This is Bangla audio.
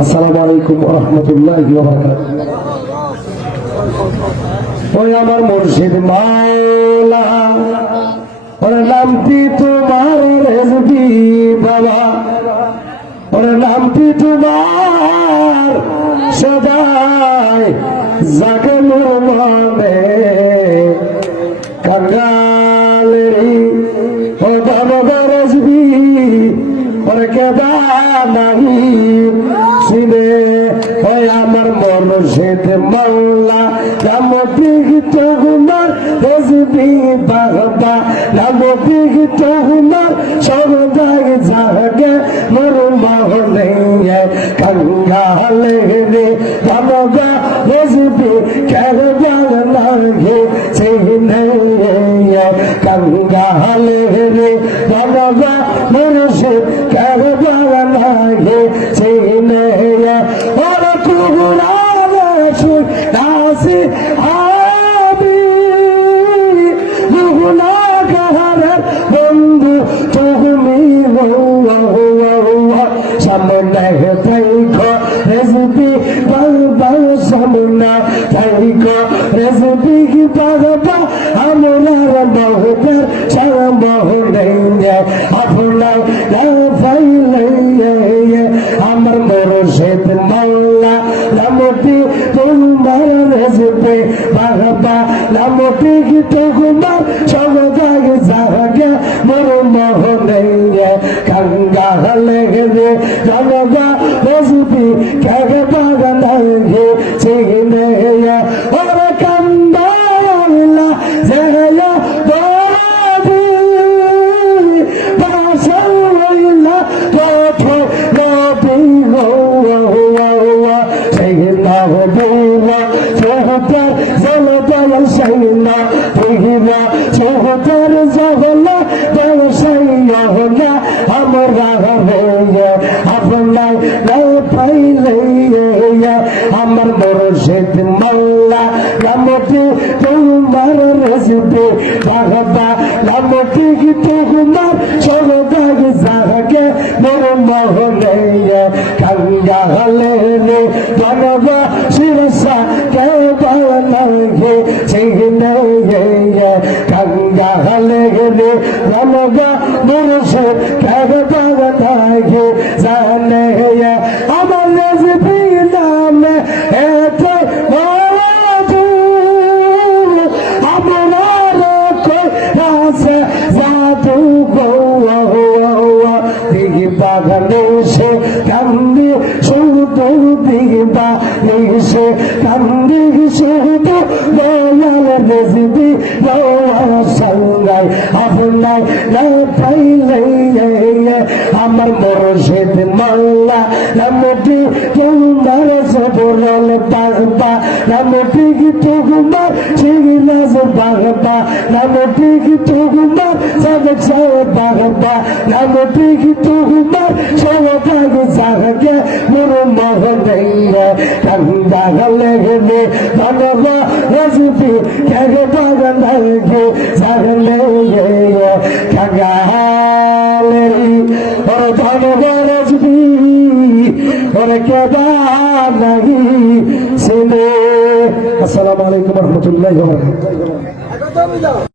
আসসালামু আলাইকুম ওয়া রাহমাতুল্লাহি ওয়া বারাকাতুহু। ওই আমার মুর্শিদ মাওলা ওর নামটি তোমার রেজবি বাবা, ওর নামটি তোমার সদাই জাগে মোর মনে কাঙ্গালেরি ও বাবা রেজবি ওর কেদা নাহি সিনে। ওই আমার মুর্শিদ মাওলা নামটি তোমার রেজবি বাবা, নামটি তোমার সদাই জাগে মোর মনে কাঙ্গালে রে বাবা রেজবি কেদা নাহি সিনে। কাঙ্গালে রে বাবা মুর্শিদ কেদা নাহি সিনে। ওর কুবুরা সুর আসি আমি গুনাহগার বন্ধু তুমি সামনে থাইকো রেজবি বাবা, সামনে থাইকো রেজবি বাবা আমার বহুদের সামনে আপনার ফাইলে আমার মুর্শিদ মাওলা নামটি তোমার রেজবি বাবা, নামটি তোমার সদাই জাগে মোর মনে কাঙ্গালে রে বাবা রেজবি কেদা নাহি সিনে। ওর কান্দালা জয়া বাবু বাসাইলা পথ নবী সেইনা বুয়া চৌতার জলদল সেইনা বুয়া চৌতার জল দলসাইয়া আমরা হয়ে আপনার পাইলে আমার মুর্শিদ মাওলা নামটি তোমার রেজবি বাবা, নামটি তোমার সদাই জাগে মোর মনে কাঙ্গালে রে বাবা শিরসা কেদা নাহি সিনে। কাঙ্গালে রে বাবা মুর্শিদ কেদা নাহি জানে। আমার রেজবি নামে এত মধু আপনার কই আছে জাদু গো দিবা গণেশে কান্দি শুধু দিবা গণেশে কান্দি শুধু দয়াল রেজবি সঙ্গাই আপনার পাইলে আমার মুর্শিদ মাওলা নামটি তোমার সবরল বাবা, নামটি তোমার সিগনাজ বাবা, নামটি তোমার সদক বাবা, নামটি তোমার সদাই জাগে মোর মনে কাঙ্গালে রে বাবা রেজবি কেদা নাহি জাগলে কাঙ্গালে ওর বাবা রেজবি ওর কেদা নাহি সিনে। আসসালামু আলাইকুম ওয়া রাহমাতুল্লাহি ওয়া বারাকাতুহু।